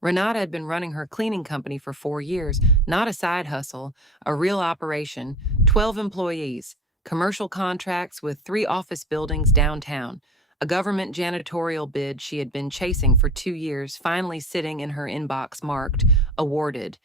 Renata had been running her cleaning company for 4 years, not a side hustle, a real operation, 12 employees, commercial contracts with 3 office buildings downtown, a government janitorial bid she had been chasing for 2 years, finally sitting in her inbox marked, awarded.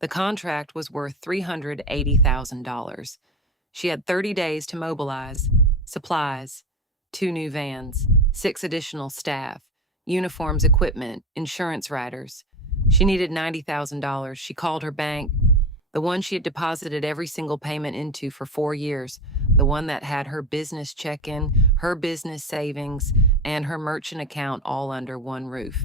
The contract was worth $380,000. She had 30 days to mobilize, supplies, 2 new vans, 6 additional staff, uniforms, equipment, insurance riders. She needed $90,000. She called her bank, the one she had deposited every single payment into for 4 years, the one that had her business check-in, her business savings, and her merchant account all under one roof.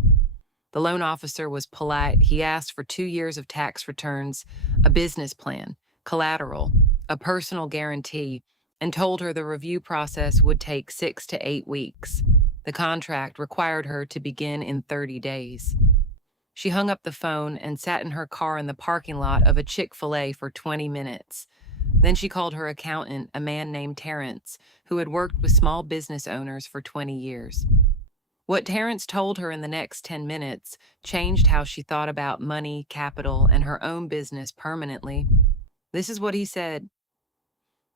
The loan officer was polite. He asked for 2 years of tax returns, a business plan, collateral, a personal guarantee, and told her the review process would take 6 to 8 weeks. The contract required her to begin in 30 days. She hung up the phone and sat in her car in the parking lot of a Chick-fil-A for 20 minutes. Then she called her accountant, a man named Terrence, who had worked with small business owners for 20 years. What Terrence told her in the next 10 minutes changed how she thought about money, capital, and her own business permanently. This is what he said.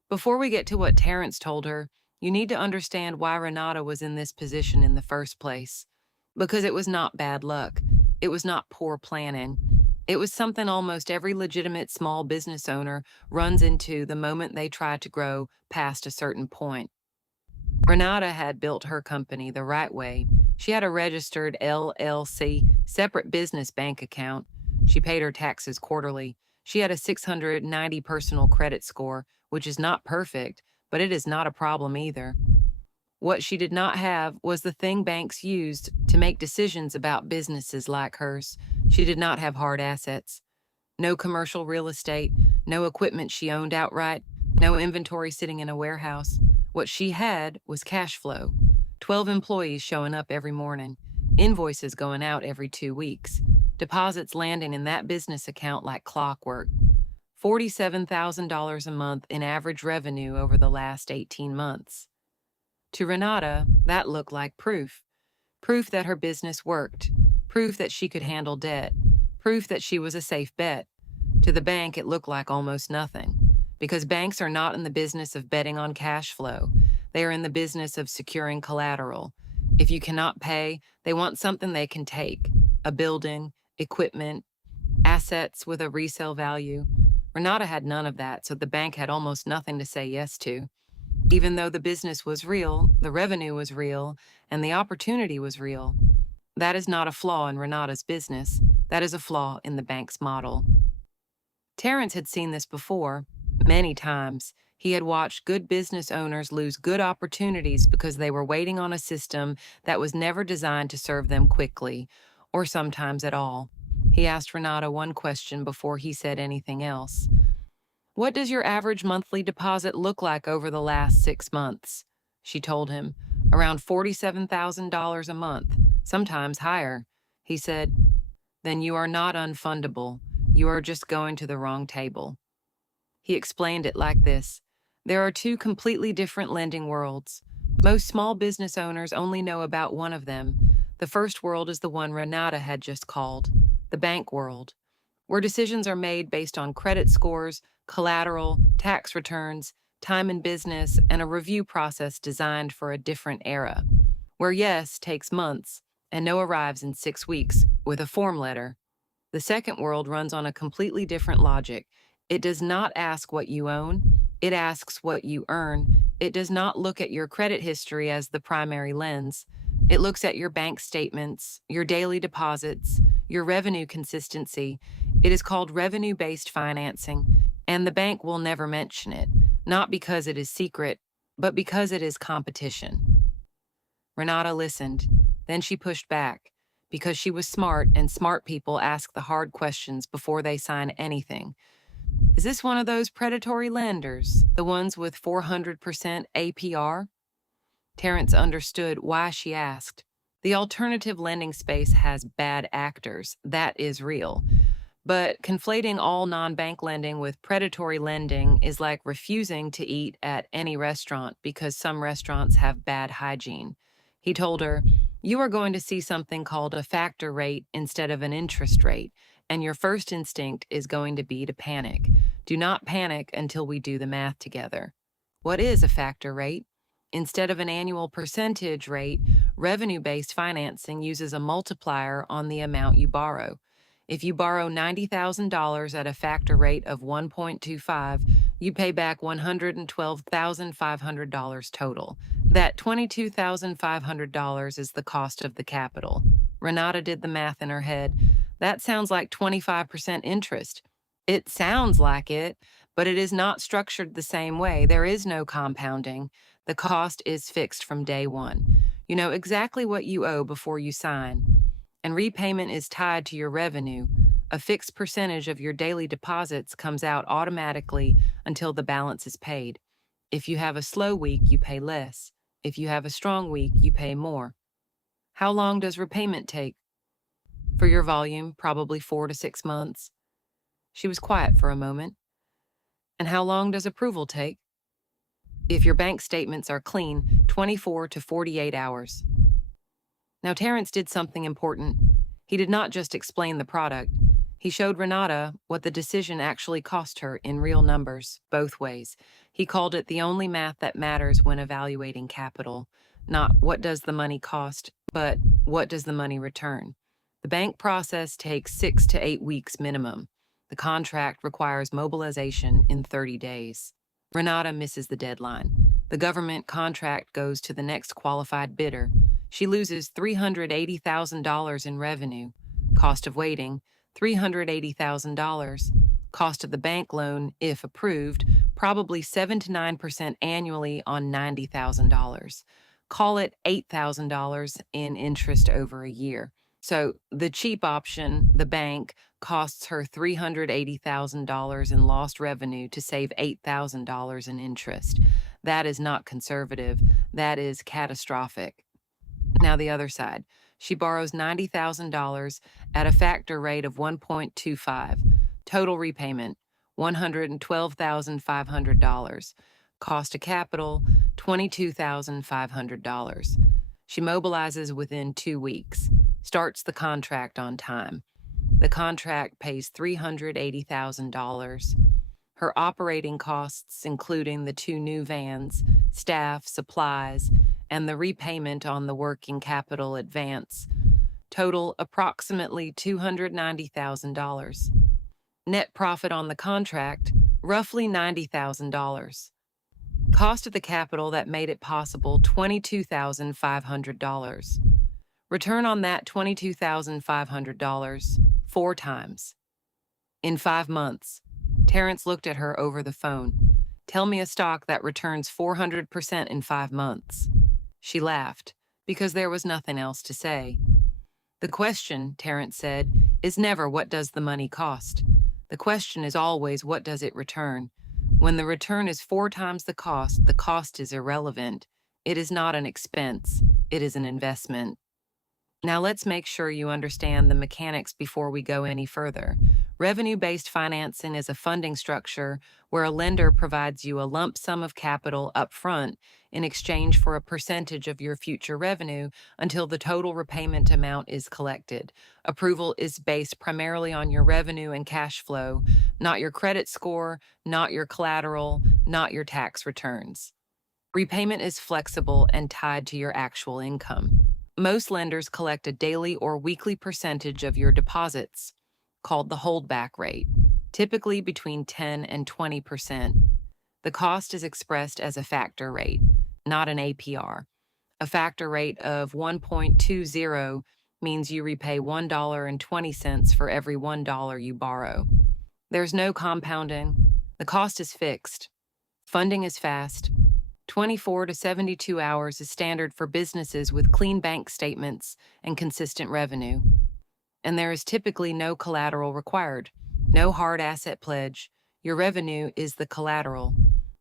Before we get to what Terrence told her, you need to understand why Renata was in this position in the first place. Because it was not bad luck. It was not poor planning. It was something almost every legitimate small business owner runs into the moment they try to grow past a certain point. Renata had built her company the right way. She had a registered LLC, separate business bank account. She paid her taxes quarterly. She had a 690 personal credit score, which is not perfect, but it is not a problem either. What she did not have was the thing banks used to make decisions about businesses like hers. She did not have hard assets. No commercial real estate, no equipment she owned outright, no inventory sitting in a warehouse. What she had was cash flow. 12 employees showing up every morning, invoices going out every 2 weeks, deposits landing in that business account like clockwork. $47,000 a month in average revenue over the last 18 months. To Renata, that looked like proof. Proof that her business worked. Proof that she could handle debt. Proof that she was a safe bet. To the bank, it looked like almost nothing. Because banks are not in the business of betting on cash flow. They are in the business of securing collateral. If you cannot pay, they want something they can take. A building, equipment, assets with a resale value. Renata had none of that, so the bank had almost nothing to say yes to. Even though the business was real, the revenue was real, and the opportunity was real. That is not a flaw in Renata's business. That is a flaw in the bank's model. Terrence had seen this before, many times. He had watched good business owners lose good opportunities because they were waiting on a system that was never designed to serve them quickly, or sometimes at all. He asked Renata one question before he said anything else. What does your average monthly deposit look like over the last 6 months? She told him, around $47,000 a month, sometimes higher. He said, then you are not unfundable. You are just going to the wrong table. He explained it like this. There are 2 completely different lending worlds. Most small business owners only know about one of them. The first world is the one Renata had just called, the bank world, where decisions are made based on credit scores, collateral, tax returns, time in business, and a review process designed for a different era, where yes takes months and no arrives in 6 weeks with a form letter. The second world runs on a completely different logic. It does not ask what you own. It asks what you earn. It does not look at your credit history as the primary lens. It looks at your bank statements, your daily deposits, your revenue consistency. It is called revenue-based financing, and the bank will never mention it, not because it is secret, but because it is competition. Renata listened. Then she pushed back, because she was smart, and smart people ask the hard questions before they sign anything. Is this one of those predatory lenders, the ones with 400% APR? Terrence understood why she asked. The alternative lending space has bad actors. That is real. But conflating all non-bank lending with predatory lending is like refusing to eat at any restaurant because some restaurants have bad hygiene. He told her, You are going to see something called a factor rate instead of an interest rate, and your first instinct is going to be to panic. Do not panic until we do the math together. What is a factor rate? Instead of an annual percentage rate, revenue-based financing uses a multiplier on the amount you borrow. If you borrow $90,000 at a factor rate of 1.25, you pay back $112,500 total. That $22,500 is the cost of the capital. Renata did the math in her head. That sounds like 25% interest. It sounds like it, but it is not structured the same way. There is no compounding. The cost is fixed from day one. You know exactly what you owe before you sign, and repayment is tied to your revenue. A fixed percentage of your daily deposits comes out automatically until the balance is paid. If you have a slow week, you pay less. If you have a strong week, you pay more. How long does repayment take? For your volume, probably 4 to 6 months. She was quiet for a moment. And how long does approval take? If your bank statements are clean, 24 to 48 hours. Now, Terrence did something important. He did not just explain the product. He showed Renata what the decision actually cost her in real numbers, both ways. He called it the only math that matters when evaluating capital. Not what does the money cost, but what does the money return. The bank process takes 6 to 8 weeks minimum. The contract requires mobilization in 30 days. Renata misses the deadline. The government contract goes to the next qualified bidder. She loses $380,000 in revenue. Cost of waiting, $380,000. Cost of the bank loan, if approved, probably 7 to 9% annually on $90,000. Call it $8,000 in interest over a year. So the cheap option, the bank, costs her $380,000 in lost revenue to save $8,000 in interest. That is not conservative. That is catastrophic. Now the other side. She borrows $90,000 at a factor rate of 1.25. Total repayment, $112,500. Cost of capital, $22,500. She mobilizes within 2 weeks, starts the contract on time. The contract pays $380,000. Her operating costs, including the 2 new vans, staff, supplies, and the repayment on the working capital advance, total approximately $290,000. Net profit on the contract, roughly $90,000. Cost of the capital that made it possible, $22,500. Return on that $22,500, 4 times. In 5 months, Terrence looked at her over the phone. Tell me a stock that returns 400% in 5 months. She laughed, because there was nothing else to say. The question, Terrence said, is never what does the money cost. The question is always what does it return. When the return is 4 times the cost is irrelevant. It is not an expense, it is an investment. Now let's make sure you understand the mechanics before we go any further. Revenue-based financing is a funding structure where a lender provides you a lump sum of capital up front in exchange for a percentage of your future revenue until the total repayment amount is collected. Approval is based primarily on your revenue and cash flow, not your credit score, not your collateral, not your tax returns. Repayment is flexible and tied to your actual income. Most lenders collect a daily or weekly percentage of your deposits, called the holdback rate, typically between 10 and 20%. The cost is expressed as a factor rate, not an APR. A factor rate of 1.20 means you repay $1.20 for every $1 you borrow. There's no compounding. The cost is fixed. Funding is fast. 24 to 72 hours is standard for businesses with clean bank statements and consistent revenue. And there is typically no collateral required, no hard asset pledge. Your revenue is the collateral.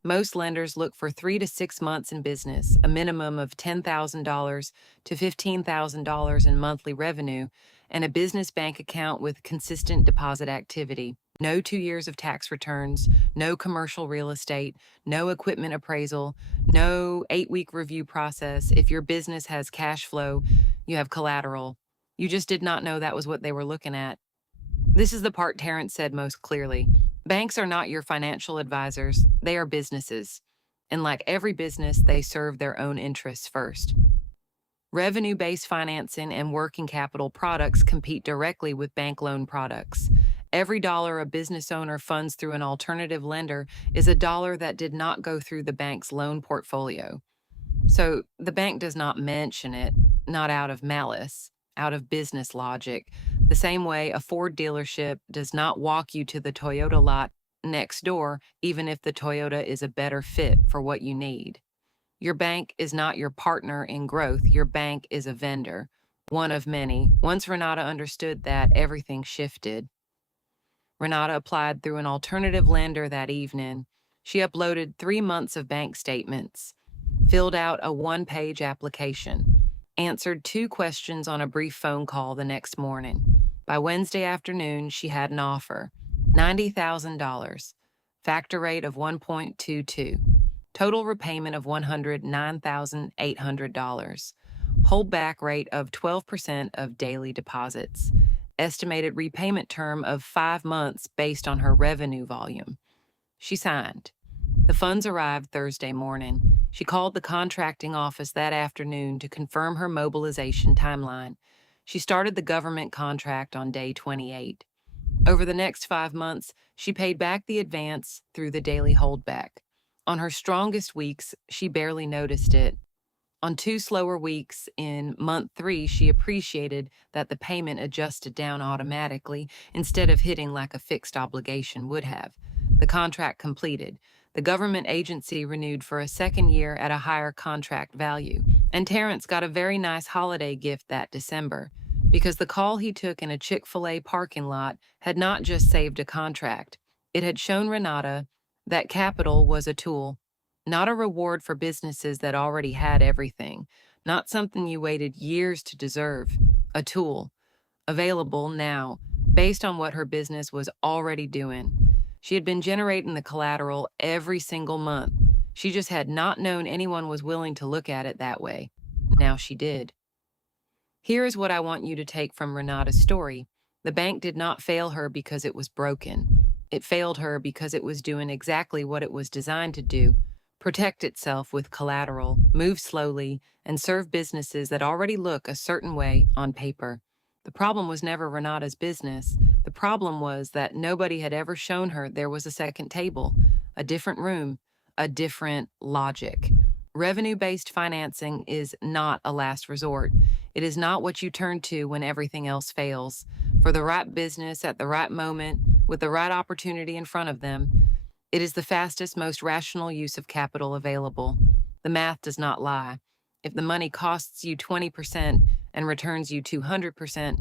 Most lenders look for 3 to 6 months in business, a minimum of $10,000 to $15,000 in monthly revenue, and a business bank account with consistent deposit activity. No 2 years of tax returns, no commercial real estate, no equipment appraisal, no 8-week review process. If your business has cash flow, you have collateral. You just did not know that was what they were looking at. This is the part Terrence said most clearly. Banks are not your financial advisors, they are businesses. And like every business, they serve their own interests first. Revenue-based financing and working capital products compete directly with bank loan products. Every dollar a business owner funds through an alternative lender is a dollar that did not go through the bank's loan portfolio. So the bank does not mention it, not out of malice, out of business logic. The same way a Ford dealership does not walk you to the Toyota lot next door, even if the Toyota is a better fit for what you need. Your bank is not your partner in growth. Your bank is a vendor, one of many. Once Renata understood that, everything shifted. Renata applied through an alternative lender that evening. She uploaded 3 months of bank statements, filled out a 1-page application, answered 2 questions on a brief phone call the next morning. By Wednesday afternoon, she had an offer, $90,000, factor rate of 1.22, total repayment of $109,800, holdback rate of 12% of daily deposits, estimated repayment term of 5 months based on her revenue volume. She signed. The funds arrived Thursday morning. She called the contracting office that afternoon to confirm her mobilization timeline. She started the government contract on day 28. Over the next 5 months, she paid back the advance through the daily holdback. On her strongest weeks, she barely noticed it. On 2 slower weeks in month 3, she appreciated that the payment adjusted down automatically instead of hitting like a fixed obligation would have. The contract completed. The government agency renewed for a second year at a higher contract value, and Terrence got a very nice holiday gift that December, because the call he took in a Chick-fil-A parking lot had not just saved a contract. It had shown Renata that capital was a tool, not a reward for businesses that already had everything, not something you waited years to deserve, a tool, available now, based on what her business was already doing. She had been generating the collateral every single month. She just had not known anyone was willing to look at it that way. Now she did. Here is what I want you to take from Renata's story. The bank did not fail her because it was broken. It failed her because it was doing exactly what it was designed to do: protect itself with collateral, move slowly, and serve businesses that already look a certain way on paper. The problem was never Renata's business. The problem was that nobody had ever shown her there was a second table, a different room, a different logic. Revenue-based financing is not a last resort. It is not what you turn to when everything else fails. For the right business at the right moment, with the right opportunity in front of them, it is the fastest, most rational use of capital available. The math does not lie. If the money costs you 20% and returns you 200%,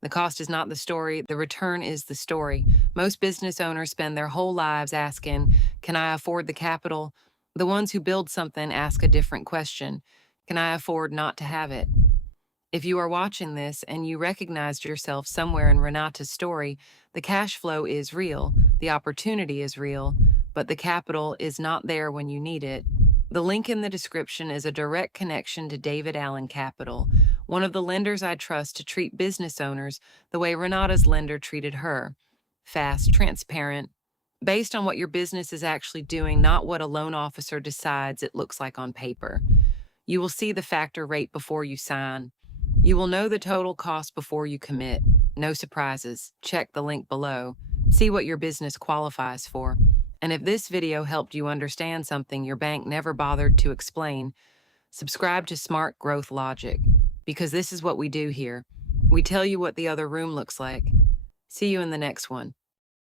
the cost is not the story, the return is the story. Most business owners spend their whole lives asking, can I afford the capital? The ones who build something ask a different question. Can I afford not to have it? If you are watching this and you recognized yourself somewhere in Renata's story, the cash flow is real, the opportunity is real, but the capital is not there when you need it. The link in the description is a direct connection to David Allen Capital, one of the lenders I trust to treat business owners the way Renata's lender treated her. Fast, transparent, based on what your business is actually doing, not what a loan officer decides it looks like on paper. You will see the factor rate before you sign. You will know the total cost before you commit. No surprises. Check the link below. See what your business qualifies for. And if this video helped you understand something your bank never bothered to explain, subscribe to Smart Growth Logic, because this is what we do here. We tell you what the other room looks like. See you in the next one.